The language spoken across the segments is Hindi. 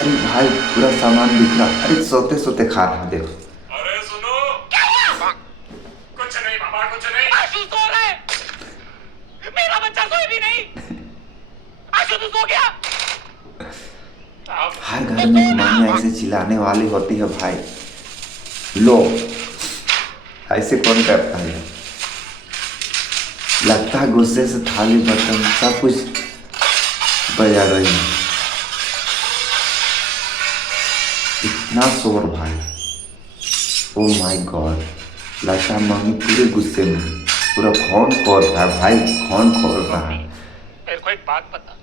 अरे भाई पूरा सामान बिखरा। अरे सोते सोते खा रहा देखो। अरे सुनो, क्या हुआ? कुछ नहीं बाबा, कुछ नहीं। आशु सो रहा है, मेरा बच्चा सोए भी नहीं। आशु तू सो गया? हर घर में मम्मी ऐसे चिल्लाने वाली होती है भाई। लो ऐसे कौन करता है? लगता है गुस्से से थाली बर्तन सब कुछ बजा रही है। इतना शोर भाई, ओ माय गॉड। लगता है मम्मी पूरे गुस्से में, पूरा खून खोल रहा है भाई, खून खोल रहा है। मेरे को एक बात बता,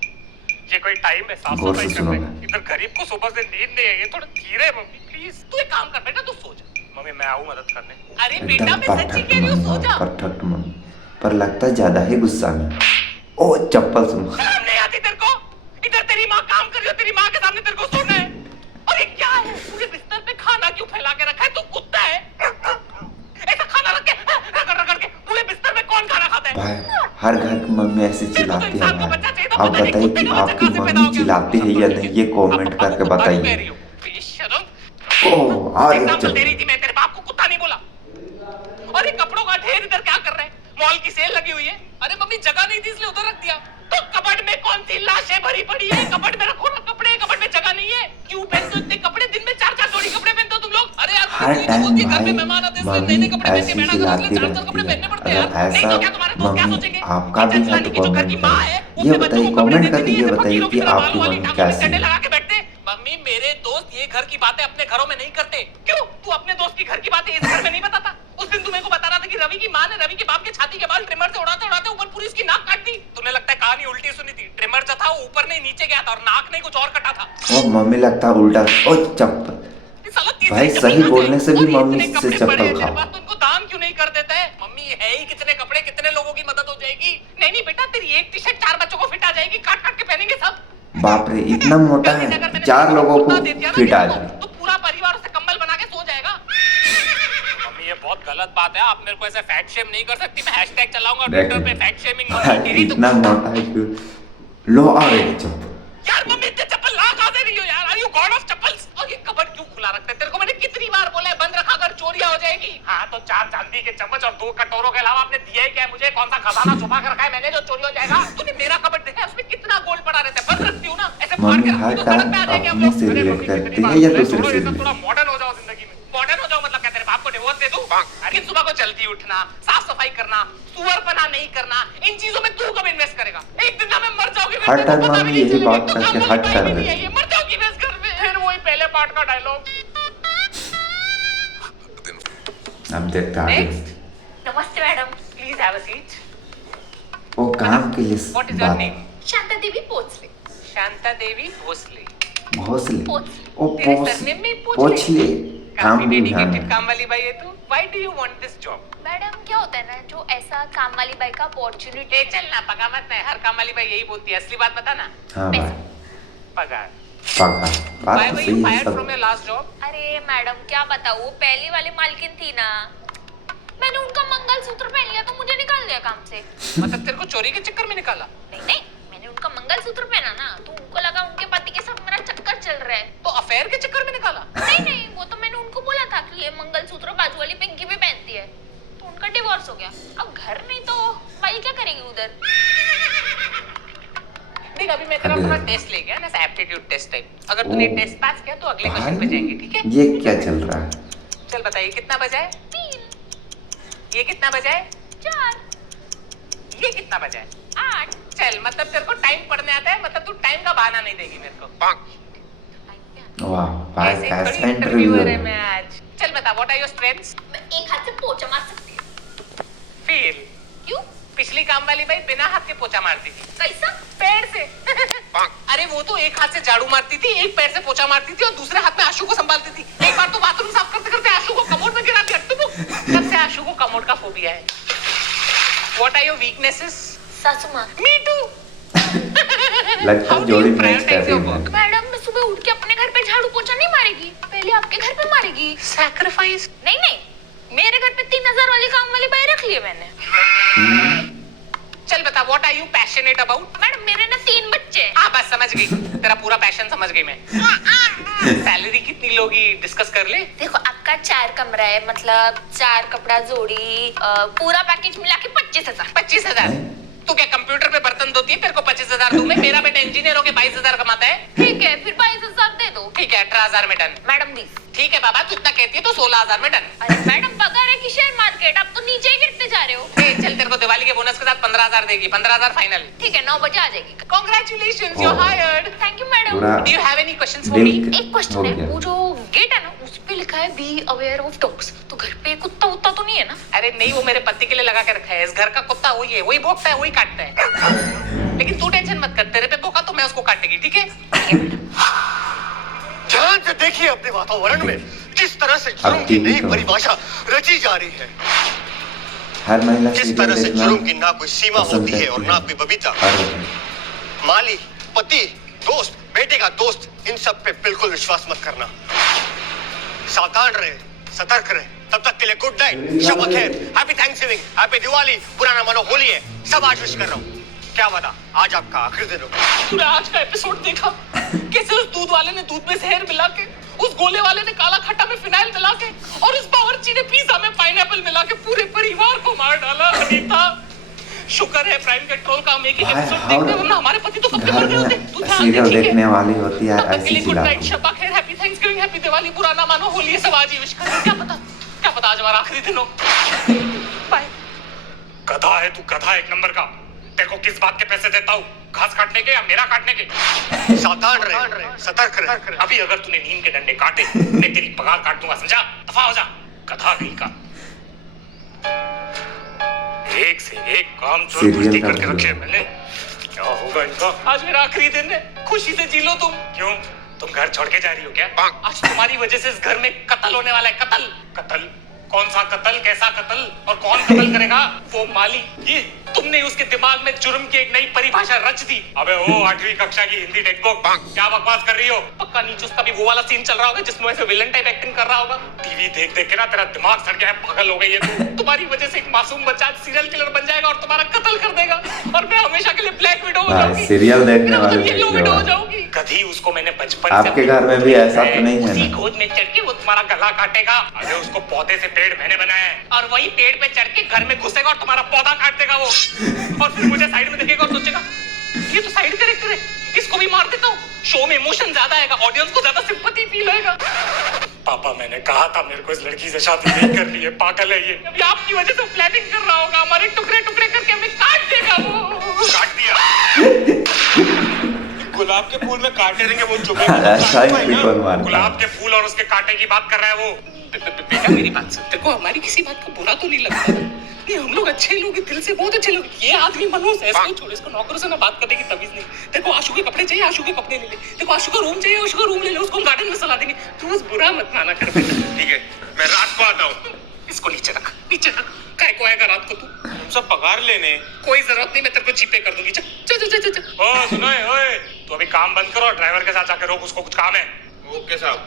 ये कोई टाइम है साफ गौर सफाई से करने? सुनो। इधर गरीब को सुबह से नींद नहीं है, ये थोड़ा धीरे मम्मी प्लीज। तू एक काम कर बेटा, तू सो जा। मम्मी मैं आऊँ मदद करने? अरे बेटा एकदम मैं सच्ची परफेक्ट कह रही हूँ, सो मम्मी, जा। परफेक्ट मम्मी, पर लगता है ज्यादा ही गुस्सा में। ओ चप्पल सुनो। शर्म नहीं आती तेरे को? इधर तेरी माँ काम कर रही हो, तेरी माँ के सामने तेरे को सोना है। और ये क्या है, पूरे बिस्तर पे खाना क्यों फैला के रखा है? तू कुत्ता है? ऐसा खाना रख के रगड़ रगड़ के पूरे बिस्तर में कौन खाना खाता है? भाई हर घर की मम्मी ऐसे मेरे को तो चिल्लाती है इंसान का भाई। बच्चा चाहिए था, आप पता नहीं बताइए कुत्ते कि का बच्चा आपकी कहाँ से पैदा मम्मी हो गया? चिल्लाती है या नहीं, ये कमेंट करके कुत्ता क्यों कह बताइए। रही हो? बेशर्म। ओ आ एक एग्जाम्पल दे चप्पल। रही थी मैं, तेरे बाप को कुत्ता नहीं बोला। और ये कपड़ों का ढेर इधर क्या कर रहे हैं? मॉल की सेल लगी हुई है। अरे मम्मी जगह नहीं थी इसलिए उधर रख दिया। तो कबर्ड में कौन सी लाशें भरी पड़ी है? कबर्ड में रखो ना कपड़े, कबर्ड में जगह नहीं है। क्यों पहनते हो इतने कपड़े? दिन में 4-4 जोड़ी कपड़े पहनते हो तुम लोग। अरे यार हर मुझे तो टाइम बोलती है घर भाई में मेहमान आते हैं इसलिए मम्मी नए-नए कपड़े पहन के ऐसी बैठा करो, इसलिए चिल्लाती 4-4 रहती कपड़े है। पहनने पड़ते हैं अगर यार। नहीं ऐसा तो क्या तुम्हारे दोस्त क्या मम्मी सोचेंगे? आपका भी है तो की जो घर कमेंट की माँ है, करें। वो ये अपने बच्चों बताइए, को कपड़े कमेंट देती करके नहीं है, ये ऐसे बताइए फकीरों कि की तरह आपकी बालों वाली मम्मी टांगों में कैसी चड्डे है। लगा के बैठते हैं। मम्मी मेरे दोस्त ये घर की बातें अपने घरों में नहीं करते। क्यों? तू अपने दोस्त की घर की बातें इस घर में नहीं बताता? उस दिन तुम्हें को बता रहा था कि रवि की माँ ने रवि के बाप के छाती के बाल ट्रिमर से उड़ाते उड़ाते ऊपर पूरी इसकी नाक काट दी। तुम्हें लगता है कहानी उल्टी सुनी थी? ट्रिमर जो था वो ऊपर नहीं नीचे गया था और नाक नहीं कुछ और कटा था। ओ मम्मी लगता है उल्टा। ओ चप्पल। ये साला तीसरी भाई चप्पल सही कहाँ बोलने से जाएगी? भी और ये मम्मी इतने से कपड़े पड़े चप्पल हैं तेरे खाओ। पास, तो इनको दान क्यों नहीं कर देता है? मम्मी है ही कितने कपड़े, कितने लोगों की मदद हो जाएगी? नहीं नहीं बेटा, तेरी एक टी शर्ट 4 बच्चों को फिट आ जाएगी, काट काट के पहनेंगे सब। बाप रे इतना मोटा है, 4 लोगों को फिट आ जाए। तो पूरा परिवार उसे कंबल बना के सो जाएगा। मम्मी ये बहुत गलत बात है, आप मेरे को ऐसे फैट शेम नहीं कर सकती। मैं हैशटैग चलाऊंगा ट्विटर पे, फैट शेमिंग मम्मी तेरी। तो इतना मोटा है क्यों? लो आ रही चप्पल। यार मम्मी इतने चप्पल ला कहां से रही हो यार? Are you god of chappals? और ये कबर्ड क्यों खुला रखते हैं? तेरे को मैंने कितनी बार बोला है बंद रखा कर, चोरियां हो जाएगी। हाँ तो 4 चांदी के चम्मच और 2 कटोरों के अलावा आपने दिया ही क्या है मुझे? कौन सा खजाना छुपा के रखा है मैंने जो चोरी हो जाएगा? तूने मेरा कबर्ड देखा है? उसमें कितना गोल्ड पड़ा रहता है। बंद रखती हूँ ना, ऐसे फाड़ मम्मी के रखती हर हूँ तो सड़क पे आ टाइम जाएंगे हम अपने लोग। से अरे रिलेट मम्मी करती कितनी है बार या बोला है, दूसरे छोड़ो से ये सब, रिलेट? थोड़ा मॉडर्न हो जाओ जिंदगी में। मॉडर्न हो जाओ मतलब क्या? तेरे बाप को डिवोर्स दे दूं? अरे सुबह को जल्दी उठना, साफ सफाई करना, सुअरपना नहीं करना, इन चीजों में तू कब इन्वेस्ट करेगा? एक दिन ना मैं मर जाऊंगी, हर टाइम पता भी मम्मी नहीं यही चलेगा। बात तो करके काम हट वाली कर बाई भी नहीं देती। है, ये मर जाऊंगी मैं इस घर में। फिर वही पहले पार्ट का डायलॉग। अब देखते आगे। नेक्स्ट। नमस्ते madam, please have a seat. वो काम के लिए व्हाट इज योर बात। नेम? शांता देवी भोसले। शांता देवी भोसले। भोसले। ओ तेरे पोछ सरनेम में पोछले। काम काफी भी डेडिकेटेड ध्यान काम वाली बाई है तू। Why do you want this job? Madam क्या होता है ना, जो ऐसा काम वाली बाई का अपॉर्चुनिटी। ए चल ना, पगा मत नहीं, हर काम वाली बाई यही बोलती है। असली बात बता ना। हाँ भाई पगार। पक्का बात Why तो were सही you है fired सब। from your last job? अरे मैडम क्या बताऊँ, वो पहली वाली मालकिन थी ना, मैंने उनका मंगलसूत्र पहन लिया तो मुझे निकाल दिया काम से। मतलब तेरे को चोरी के चक्कर में निकाला? नहीं नहीं, मैंने उनका मंगलसूत्र पहना ना तो उनको लगा उनके पति के साथ मेरा चक्कर चल रहा है। तो अफेयर के चक्कर में निकाला? नहीं नहीं, वो तो मैंने उनको बोला था कि ये मंगलसूत्र बाजू वाली पिंकी भी पहनती है, तो उनका डिवोर्स हो गया। अब घर नहीं तो बाई क्या करेगी उधर। देख अभी मैं तेरा अपना टेस्ट ले गया ना, एप्टीट्यूड टेस्ट टाइप। अगर तूने टेस्ट पास किया तो अगले क्वेश्चन पे जाएंगे, ठीक है? ये क्या चल रहा है? चल बताइए कितना बजा है? 3 ये कितना बजा है? 4 ये कितना बजा है? 8। चल मतलब तेरे को टाइम पढ़ने आता है, मतलब तू टाइम का बहाना नहीं देगी मेरे को। वाह भाई ऐसे कैसा थोड़ी इंटरव्यू इंटरव्यूअर है है। मैं आज। चल बता, व्हाट आर योर स्ट्रेंथ्स? मैं एक हाथ से पोछा मार सकती हूँ। फेल। क्यों? पिछली काम वाली बाई बिना हाथ के पोछा मारती थी। कैसा? पैर से। अरे वो तो एक हाथ से झाड़ू मारती थी, एक पैर से पोछा मारती थी और दूसरे हाथ में आशु को संभालती थी। एक बार तो बाथरूम साफ करते करते आशु को कमोड में गिरा दिया। तब से आशु को कमोड का फोबिया है। What are your weaknesses? सासू माँ। Me too. लगता How है do जोड़ी you मैच prioritize कर your रही work? है। मैडम मैं सुबह उठ के अपने घर पे झाड़ू पोछा नहीं मारेगी, पहले आपके घर पे मारेगी। Sacrifice. नहीं नहीं, मेरे घर पे 3000 वाली काम वाली बाई रख ली है मैंने। चल बता, what are you passionate about? Madam मेरे ना 3 बच्चे हैं। हाँ बस समझ गई, तेरा पूरा पैशन समझ गई मैं। सैलरी कितनी लोगी डिस्कस कर ले। देखो आपका 4 कमरा है, मतलब 4 कपड़ा जोड़ी, पूरा पैकेज मिला के 25,000। 25,000? तू क्या कंप्यूटर पे बर्तन धोती है, तेरे को 25,000 दूं मैं? मेरा बेटा इंजीनियर होके 22,000 कमाता है। ठीक है फिर 22,000 दे दो। ठीक है 18,000 में डन। मैडम 20। ठीक है बाबा, तू इतना कहती है तो 16,000 में डन। अरे मैडम पगार है कि शेयर मार्केट, आप तो नीचे ही गिरते जा रहे हो। चल तेरे को दिवाली के बोनस के साथ 15,000 देगी, 15,000 फाइनल। ठीक है 9 बजे आ जाएगी। Congratulations, you're hired. Thank you madam. पूरा Do you have any questions for me? एक क्वेश्चन है, वो जो गेट है ना उस पे लिखा है बी अवेयर ऑफ डॉग्स, तो घर पे कुत्ता उत्ता तो नहीं है ना? अरे नहीं, वो मेरे पति के लिए लगा के रखा है। इस घर का कुत्ता वही है, वही भौंकता है, वही काटता है। लेकिन तू टेंशन मत कर, तेरे पे भौंका तो मैं उसको काटेगी, ठीक है? ध्यान से देखिए अपने वातावरण में किस तरह से जुर्म की नई परिभाषा रची जा रही है। हर महिला किस सीरियल तरह से देखना जुर्म की ना कोई सीमा पसंद होती है और करती ना है। कोई बबीता। हर वक्त। माली, पति, दोस्त, बेटे का दोस्त, इन सब पे बिल्कुल विश्वास मत करना। सावधान रहे, सतर्क रहे। तब तक के लिए गुड नाइट, शब खैर, हैप्पी थैंक्सगिविंग, हैप्पी दिवाली, पुराना मानो होली है, सब आज विश कर रहा हूँ। क्या बता, आज आपका आखिरी दिन होगा। तूने आज का एपिसोड देखा? कैसे उस दूध वाले ने दूध में जहर मिला के, उस गोले वाले ने काला खट्टा में फिनाइल मिला के, और उस बावर्ची ने पिज्जा में पाइनएप्पल मिला के पूरे परिवार को मार डाला। अनीता, शुक्र है प्राइम कंट्रोल का हम एक ही एपिसोड देखते हैं, वरना हमारे पति तो कब के मर गए होते। तू ध्यान सीरियल दे, ठीक है? देखने वाली होती है तब तक के ऐसी लिए गुड चिल्ला नाइट, शब्बा खैर, हैप्पी थैंक्सगिविंग, हैप्पी दिवाली, पुराना मानो होली, ये सब आज ही विश कर रहे हैं। क्या पता आज हमारा आखिरी दिन हो। बाय। गधा है तू, गधा एक नंबर का। तेरे को किस बात के पैसे देता हूँ, घास काटने के या मेरा काटने के? सावधान रहे, सतर्क रहे। अभी अगर तूने नीम के डंडे काटे, मैं तेरी पगार काट दूंगा, समझा? दफा हो जा, गधा कहीं का। एक से एक काम सीरियल जोर का करके रखे हैं मैंने। क्या होगा इनका? आज मेरा आखिरी दिन है, खुशी से जी लो तुम। क्यों, तुम घर छोड़ के जा रही हो क्या? आज तुम्हारी वजह से इस घर में कत्ल होने वाला है। कत्ल। कत्ल? कौन सा कत्ल, कैसा कत्ल, और कौन कत्ल करेगा? वो माली, ये तुमने उसके दिमाग में जुर्म की एक नई परिभाषा रच दी। अबे ओ 8वीं कक्षा की हिंदी टेक्स्ट बुक, क्या बकवास कर रही हो? पक्का नीचे उसका भी वो वाला सीन चल रहा होगा जिसमें ऐसे विलन टाइप एक्टिंग कर रहा होगा। टीवी देख देख के ना तेरा दिमाग सड़ गया है, पागल हो गई है तू। तुम्हारी वजह से एक मासूम बच्चा सीरियल किलर बन जाएगा और तुम्हारा कत्ल कर देगा, और मैं हमेशा के लिए ब्लैक विडो हो हाँ, जाऊंगी। सीरियल देखने मेरा मतलब वाले येलो देखने विडो हो वाले। जाऊंगी। गधी, उसको मैंने बचपन से आपके घर में भी ऐसा तो नहीं है उसी ना? गोद में चढ़ के वो तुम्हारा गला काटेगा। अरे उसको पौधे से पेड़ मैंने बनाया है। और वही पेड़ पे चढ़ के घर में घुसेगा और तुम्हारा पौधा काट देगा वो, और फिर मुझे साइड में देखेगा और सोचेगा ये तो साइड कैरेक्टर है, इसको भी मार देता हूँ। शो में इमोशन ज्यादा आएगा, ऑडियंस को ज्यादा सिंपैथी फील होएगा। पापा मैंने कहा था मेरे को इस लड़की से शादी नहीं करनी है, पागल है ये। अभी आपकी वजह से प्लानिंग कर रहा होगा, हमारे टुकड़े टुकड़े करके हमें काट देगा वो। काट दिया। गुलाब के फूल में काटे रहेंगे वो चुभेगा तो ऐसा ही काटता है ना। कौन मानता है? गुलाब के फूल और उसके कांटे की बात कर रहा है वो। बेटा मेरी बात सुन, तेरे को हमारी किसी बात का बुरा तो नहीं लगता? नहीं, हम लोग अच्छे लोग हैं, दिल से बहुत अच्छे लोग हैं। ये आदमी मनोज है, इसको छोड़, इसको नौकरों से ना बात करने की तमीज नहीं। तेरे को आशु के कपड़े चाहिए, आशु के कपड़े ले ले। तेरे को आशु का रूम चाहिए, आशु का रूम ले ले। उसको हम गार्डन में सला देंगे। तू बस बुरा मत माना कर बेटा। ठीक है, मैं रात को आता हूँ। इसको नीचे रख, नीचे रख। काय को आएगा रात को तू? तुमसे पगार लेने? कोई जरूरत नहीं, मैं तेरे को जीपे कर दूंगी। चल चल चल चल चल। ओ सुनो, ओए तू अभी काम बंद करो, ड्राइवर के साथ जाकर रोक, उसको कुछ काम है। ओके साहब।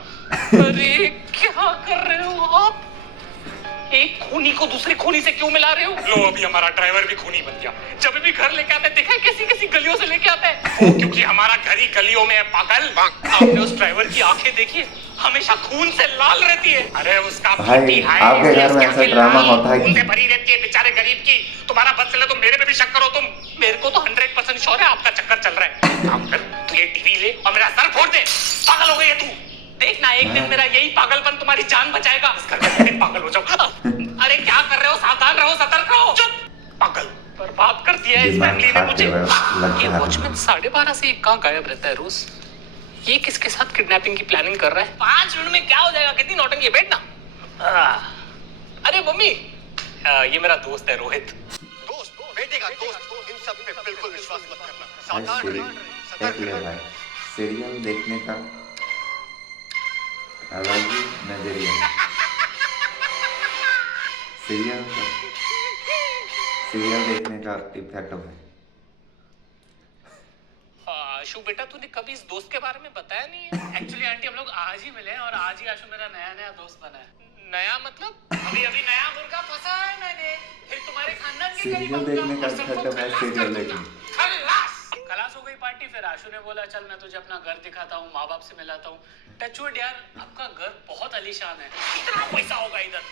अरे क्या कर रहे हो आप? एक खूनी को दूसरे खूनी से क्यों मिला रहे हो? लो, अभी हमारा ड्राइवर भी खूनी बन गया। जब भी घर लेके आता है देखा है कैसी कैसी गलियों से लेके आता है। वो क्योंकि हमारा घर ही गलियों में है, पागल। आपने उस ड्राइवर की आंखें देखी, हमेशा खून से लाल रहती है। अरे उसका भाई, बीपी हाई, आपके घर में ऐसा ड्रामा होता है खून से कि भरी रहती है बेचारे गरीब की। तुम्हारा बस चले तो मेरे पे भी शक करो तुम। मेरे को तो 100% श्योर है आपका चक्कर चल रहा है। काम कर, तू ये टीवी ले और मेरा सर फोड़ दे। पागल हो गई है तू। देखना एक दिन मेरा यही पागलपन तुम्हारी जान बचाएगा। इस घर में पागल हो जाओ। अरे क्या कर रहे हो? सावधान रहो, सतर्क रहो। चुप। पागल। बर्बाद कर दिया है इस दिमाग फैमिली ने खाते मुझे। हुए लगता ये है। वॉचमैन 12:30 से कहाँ गायब रहता है रोज? ये किसके साथ किडनैपिंग की प्लानिंग कर रहा है? 5 मिनट में क्या हो जाएगा? कितनी नौटंकी है, बैठना। अरे मम्मी, ये मेरा दोस्त है रोहित। दोस्त, बेटे का दोस्त, इन सब पे बिल्कुल विश्वास मत करना। भाई, सावधान रहे, देख सतर्क ले रहे। भाई, सीरियल देखने का अलग ही नजरिया। सीरियल देखने का इफेक्ट है। आशु बेटा, तूने कभी इस दोस्त के बारे में बताया नहीं है? एक्चुअली आंटी हम लोग आज ही मिले हैं और आज ही आशु मेरा नया नया दोस्त बना है। नया मतलब? अभी अभी नया मुर्गा फंसा है मैंने, फिर तुम्हारे खानदान के सीरियल देखने का इफेक्ट है, सीरियल देखने। खल्लास। खलास हो गई पार्टी, फिर आशु ने बोला चल मैं तुझे अपना घर दिखाता हूँ, माँ बाप से मिलाता हूँ। टचवुड यार, आपका घर बहुत आलीशान है। कितना पैसा होगा इधर?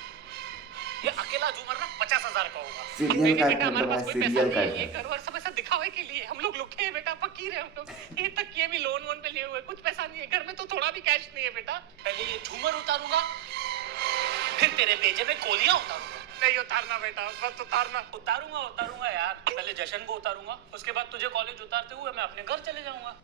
ये अकेला झूमर ना 50,000 का होगा। सीरियल बेबी का बेटा, हमारे मतलब पास है, कोई पैसा सीरियल नहीं का है, ये है। घर और सब ऐसा दिखावे के लिए। हम लोग लुखे हैं बेटा, फकीर है हम लोग। ये तक ये भी लोन वोन पे लिए हुए, कुछ पैसा नहीं है घर में, तो थोड़ा भी कैश नहीं है बेटा। पहले ये झूमर उतारूंगा, फिर तेरे बेजे में गोलियां उतारूंगा। नहीं उतारना बेटा, बस उतारना। उतारूंगा यार। पहले जशन को उतारूंगा, उसके बाद तुझे कॉलेज उतारते हुए मैं अपने घर चले जाऊंगा।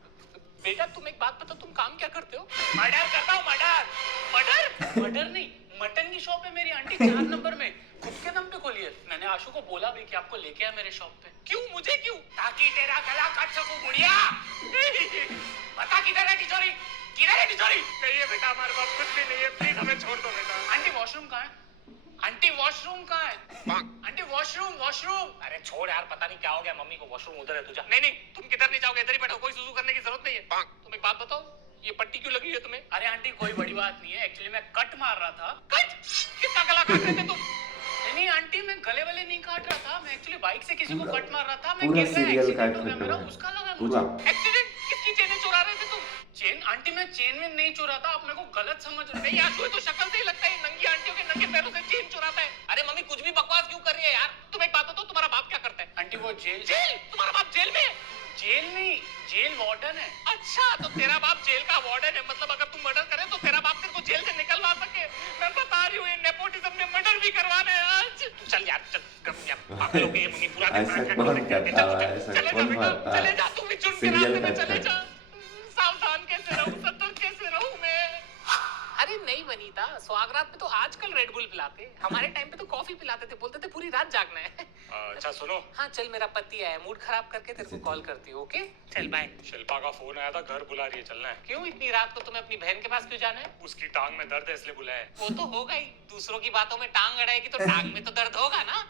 बेटा तुम एक बात बताओ, तुम काम क्या करते हो? मर्डर करता हूँ, मर्डर। मर्डर? मर्डर नहीं, मटन की शॉप है मेरी आंटी 4 नंबर में, खुद के दम पे खोली है। मैंने आशु को बोला भी कि आपको लेके आ मेरे शॉप पे। क्यों, मुझे क्यों? ताकि तेरा गला काट सकूं बुढ़िया। बता किधर है तिजोरी? किधर है तिजोरी? नहीं है बेटा, हमारे पास कुछ भी नहीं है, प्लीज हमें छोड़ दो बेटा। आंटी वॉशरूम कहाँ है? आंटी वॉशरूम कहाँ है? Aunty washroom, washroom. अरे छोड़ यार, पता नहीं क्या हो गया मम्मी को, वॉशरूम उधर है तुझा। नहीं नहीं, तुम किधर नहीं जाओगे, इधर ही बैठो, कोई सुसु करने की जरूरत नहीं है। तुम एक बात बताओ, ये पट्टी क्यों लगी है तुम्हें? अरे आंटी कोई बड़ी बात नहीं है, एक्चुअली मैं कट मार रहा था। कट? कितना गला काट रहे थे तुम? नहीं आंटी, मैं गले वाले नहीं काट रहा था, मैं एक्चुअली बाइक से किसी को कट मार रहा था। मैं पूरा गिर गया, सीरियल का एक्सीडेंट हो गया मेरा, है उसका लगा पूरा। मुझे। एक्सीडेंट? किसकी चेनें चुरा रहे थे तुम? चेन? आंटी मैं चेन में नहीं चुरा था, आप मेरे को गलत समझ रहे नहीं आंसू, तो शक्ल से ही लगता है नंगी आंटियों के नंगे पैरों से चेन चुराता है। अरे मम्मी कुछ भी बकवास क्यों कर रही है यार? तुम एक बात बताओ, तुम्हारा बाप क्या करता है? आंटी वो जेल जेल? तुम्हारा बाप जेल में है? जेल नहीं, जेल वार्डन है। अच्छा, तो तेरा बाप जेल का वार्डन है, मतलब अगर तुम मर्डर करे तो तेरा बाप तेरे को जेल से निकलवा सके। मैं बता रही हूँ, ये नेपोटिज्म में मर्डर भी करवाना है आज। चल यार, चल पागल हो गई मम्मी, पूरा दिन ऐसा बैठ के कौन करके करता चल, है? चल, ऐसा चले जा कौन बेटा, मारता है? चले जा, तू भी चुन के सीरियल रास्ते में का चले है। जा। सावधान कैसे रहूं, सतर्क कैसे रहूं मैं? अरे नहीं वनीता, स्वागरात में तो आजकल रेड बुल पिलाते, हमारे टाइम पे तो कॉफी पिलाते थे, बोलते थे पूरी रात जागना है। अच्छा सुनो, हाँ चल, मेरा पति आया, मूड खराब करके तेरे को कॉल करती हूँ, ओके? चल बाय। शिल्पा का फोन आया था, घर बुला रही है, चलना है। क्यों इतनी रात को तुम्हें अपनी बहन के पास क्यों जाना है? उसकी टांग में दर्द है इसलिए बुलाया है। वो तो होगा ही, दूसरों की बातों में टांग अड़ाएगी तो टांग में तो दर्द होगा ना।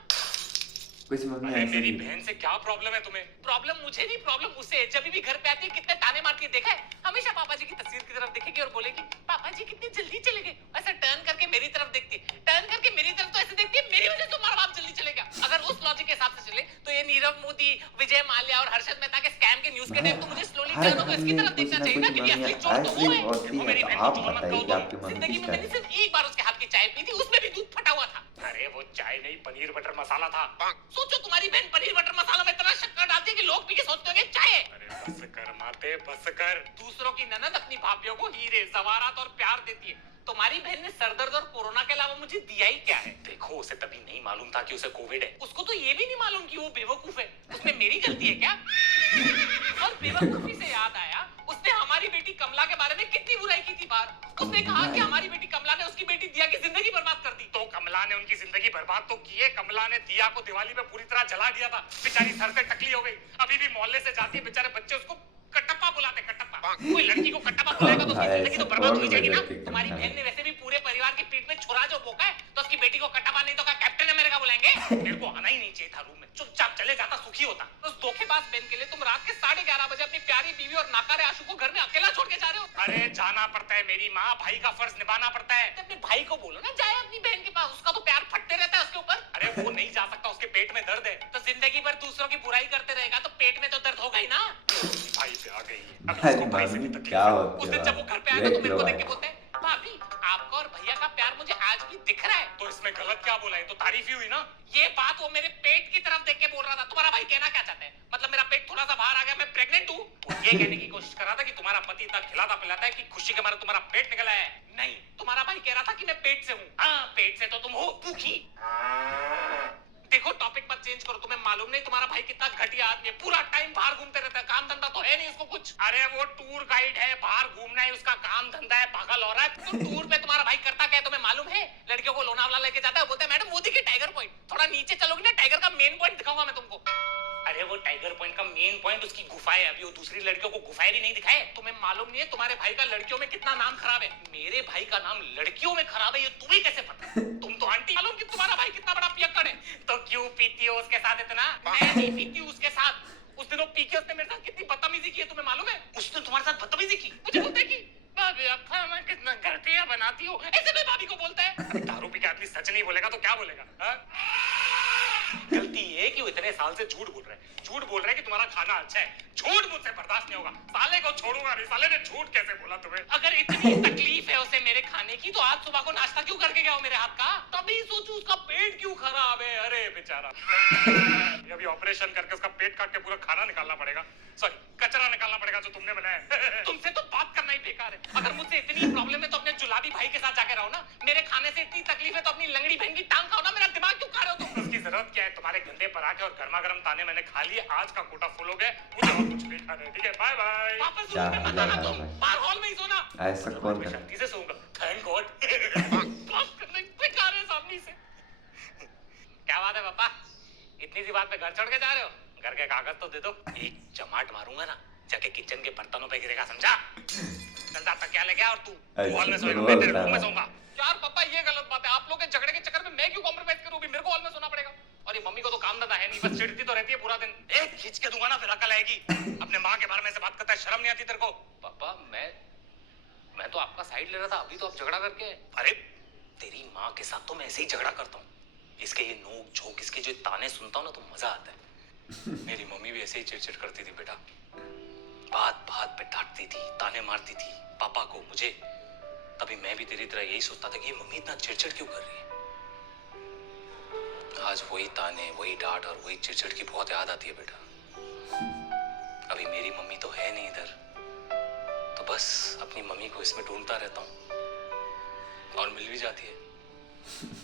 कुछ मम्मी अरे ऐसे मेरी ही। बहन से क्या प्रॉब्लम है तुम्हें? प्रॉब्लम मुझे नहीं, प्रॉब्लम उसे है। जब भी घर पे आती है कितने ताने मार के देखा है, हमेशा पापा जी की तस्वीर की तरफ देखेगी और बोलेगी पापा जी कितनी जल्दी चले गए। ऐसा टर्न करके मेरी तरफ देखती है, टर्न करके मेरी तरफ तो ऐसे देखती है मेरी वजह से तुम्हारा बाप जल्दी चले गया। अगर उस लॉजिक के हिसाब से चले तो ये नीरव मोदी, विजय माल्या और हर्षद मेहता के स्कैम के न्यूज़ के टाइम तो मुझे स्लोली हर टर्न होकर इसकी तरफ कुछ देखना ना चाहिए ना, कुछ क्योंकि मम्मी असली चोर तो वो ऐसी है। होती वो मेरी है, बहन तो को आप चोर मत बताइए कहो कि आपकी तुम। मम्मी जिंदगी में किसका मैंने है? सिर्फ एक बार उसके हाथ की चाय पी थी, उसमें भी दूध फटा हुआ था। अरे वो चाय नहीं, पनीर बटर मसाला था। सोचो तुम्हारी बहन पनीर बटर मसाला में इतना शक्कर डालती है कि लोग पी के सोचते होंगे चाय है। अरे बस कर माते, बस कर। दूसरों की ननद अपनी भाभियों को हीरे, जवारात और प्यार देती है। तुम्हारी बहन ने सरदर्द और कोरोना के अलावा मुझे दिया ही क्या है? देखो उसे तभी नहीं मालूम था कि उसे कोविड है। उसको तो ये भी नहीं मालूम कि वो बेवकूफ है। उसमें मेरी गलती है क्या? और बेवकूफी से याद आया, उसने हमारी बेटी कमला के बारे में कितनी बुराई की थी बाहर। उसने कहा कि हमारी बेटी कमला ने उसकी बेटी दिया की जिंदगी बर्बाद कर दी। तो कमला ने उनकी जिंदगी बर्बाद तो की है। कमला ने दिया को दिवाली में पूरी तरह जला दिया था, बेचारी सर से टकली हो गई। अभी भी मोहल्ले से जाती है, बेचारे बच्चे उसको कटप्पा बुलाते, कटप्पा। कोई लड़की को कटप्पा बुलाएगा तो उसकी जिंदगी तो बर्बाद हो जाएगी ना। तुम्हारी बहन ने वैसे भी पूरे परिवार की पीठ में छुरा जो बोका है, तो उसकी बेटी को कटप्पा नहीं तो क्या कैप्टन अमेरिका बुलाएंगे? मेरे को आना ही नहीं चाहिए था रूम में, चुपचाप चले जाता, सुखी होता। उस धोखेबाज बहन के लिए तुम रात के 11:30 बजे अपनी प्यारी बीवी और नाकारे आशु को घर में अकेला छोड़ के जा रहे हो। अरे जाना पड़ता है मेरी माँ, भाई का फर्ज निभाना पड़ता है। तो अपने भाई को बोलो ना जाए अपनी बहन के पास, उसका तो प्यार फटते रहता है उसके ऊपर। अरे वो नहीं जा सकता, उसके पेट में दर्द है। तो जिंदगी भर दूसरों की बुराई करते रहेगा तो पेट में तो दर्द होगा ही ना। भाई पे आ गई है। अभी अरे उसको भाई से भी मम्मी तकलीफ क्या है। होती उस है दिन जब वो घर पे आया तो मेरे को देख के बोलते हैं भाभी आपका और भैया का प्यार मुझे आज भी दिख रहा है। तो इसमें गलत क्या बोला है? तो तारीफ ही हुई ना। ये बात वो मेरे पेट की तरफ देख के बोल रहा था। तुम्हारा भाई कहना क्या चाहता है? मतलब मेरा पेट थोड़ा सा बाहर आ गया, मैं प्रेग्नेंट हूँ? ये कहने की कोशिश कर रहा था कि तुम्हारा पति इतना खिलाता पिलाता है कि खुशी के मारे तुम्हारा पेट निकला है। नहीं, तुम्हारा भाई कह रहा था कि मैं पेट से हूँ। हाँ, पेट से तो तुम हो भूखी। देखो टॉपिक मत चेंज करो, तुम्हें मालूम नहीं तुम्हारा भाई कितना घटिया आदमी है। पूरा टाइम बाहर घूमते रहता है, काम धंधा तो है नहीं उसको कुछ। अरे वो टूर गाइड है, बाहर घूमना है उसका काम धंधा है, पागल औरत। तो टूर पे तुम्हारा भाई करता क्या है तुम्हें मालूम है? लड़कियों को लोनावाला लेके जाता है, बोलते हैं मैडम मोदी की टाइगर पॉइंट। थोड़ा नीचे चलोगी ना, टाइगर का मेन पॉइंट दिखाऊंगा मैं तुमको। अरे वो टाइगर पॉइंट का मेन पॉइंट उसकी गुफा है। अभी वो दूसरी लड़कियों को गुफाएं भी नहीं दिखाए। तुम्हें मालूम नहीं है तुम्हारे भाई का लड़कियों में कितना नाम खराब है? मेरे भाई का नाम लड़कियों में खराब है, ये तुम्हें कैसे पता? तुम तो आंटी मालूम कि तुम्हारा भाई कितना बड़ा पियक्कड़ है। तो क्यों पीती हो उसके साथ इतना? मैं नहीं पीती हूँ उसके साथ। उस दिन वो पी के उसने मेरे साथ कितनी बदतमीजी की है तुम्हें मालूम है? उसने तुम्हारे साथ बदतमीजी की, मुझे बोलते कि भाभी आप खाना कितना घटिया बनाती हो, ऐसे में भाभी को बोलता है। दारू पी के आदमी सच नहीं बोलेगा तो क्या बोलेगा? हाँ? गलती ये कि वो इतने इतने साल से झूठ बोल रहे हैं कि तुम्हारा खाना अच्छा है। झूठ मुझसे बर्दाश्त नहीं होगा। साले को छोड़ूंगा नहीं। साले ने झूठ कैसे बोला तुम्हें? अगर इतनी तकलीफ है उसे मेरे खाने की तो आज सुबह को नाश्ता क्यों करके गया हो मेरे हाथ का? तभी सोचू उसका पेट क्यों खराब है। अरे बेचारा, अभी ऑपरेशन करके उसका पेट काट के पूरा खाना निकालना पड़ेगा। सॉरी, कचरा निकालना पड़ेगा जो तुमने बनाया। तुमसे तो बात करना ही बेकार है। अगर मुझसे इतनी प्रॉब्लम है तो अपने जुलाबी भाई के साथ जाके रहो ना। मेरे खाने से इतनी तकलीफ है तो अपनी लंगड़ी बहन की टांग खाओ ना। मेरा दिमाग क्यों खा रहे हो तुम? उसकी जरूरत क्या है? तुम्हारे गंदे पराठे और गर्मा गर्म ताने मैंने खा लिए। आज का कोटा फुल हो गया। मुझे और कुछ नहीं खाना है। ठीक है, बाय बाय। वापस क्या रूम में मत हाल आना है तुम। भाई? बाहर हॉल में ही सोना। ऐसा कौन मैं कर शांति से सोऊंगा। Thank God. बात करना ही बेकार है सामने से। क्या बात है पापा, इतनी सी बात पे घर छोड़ के जा रहे हो? घर के कागज तो दे दो। एक चमाट मारूंगा ना, जाके किचन के बर्तनों पे गिरेगा, समझा? चल तक क्या ले गया? और तू हॉल में सोएगा, मैं तेरे रूम में सोऊंगा। यार पापा ये गलत बात है। आप लोग के झगड़े के चक्कर में मैं क्यों कॉम्प्रोमाइज करूं? भी मेरे को हॉल में सोना पड़ेगा। और ये मम्मी को तो काम धंधा है नहीं, बस चिढ़ती तो रहती है पूरा दिन। एक खींच के दूंगा ना, फिर अकल आएगी। अपने माँ के बारे में से बात करता है, शर्म नहीं आती तेरे को? पापा मैं तो आपका साइड ले रहा था। अभी तो आप झगड़ा करके। अरे तेरी माँ के साथ तो मैं ऐसे ही झगड़ा करता हूँ। इसके ये नोक झोंक, इसके जो ताने सुनता हूँ ना, तो मजा आता है। मेरी मम्मी भी ऐसे ही चिड़चिड़ करती थी बेटा। बात बात पे डांटती थी, ताने मारती थी पापा को, मुझे। तभी मैं भी तेरी तरह यही सोचता था कि ये मम्मी इतना चिड़चिड़ क्यों कर रही है। आज वही ताने, वही डांट और वही चिड़चिड़ की बहुत याद आती है बेटा। अभी मेरी मम्मी तो है नहीं इधर, तो बस अपनी मम्मी को इसमें ढूंढता रहता हूँ। और मिल भी जाती है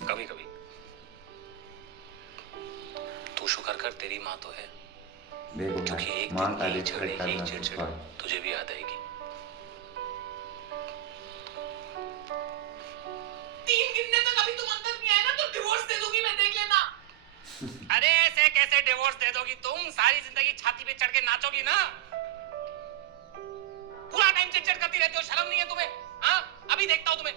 कभी कभी। तू शुक्र कर, तेरी माँ तो है। देखो क्योंकि भाई, एक माँ दिन का यही रिस्पेक्ट झगड़े, यही करना चिड़चिड़ सीखो। तुझे भी याद आएगी। 3 गिनने तक अभी तुम अंदर नहीं आए ना तो डिवोर्स दे दूंगी मैं, देख लेना। अरे ऐसे कैसे डिवोर्स दे दोगी तुम? सारी जिंदगी छाती पे चढ़ के नाचोगी ना। पूरा टाइम चिड़चिड़ करती रहती हो, शर्म नहीं है तुम्हें? हाँ, अभी देखता हूँ तुम्हें।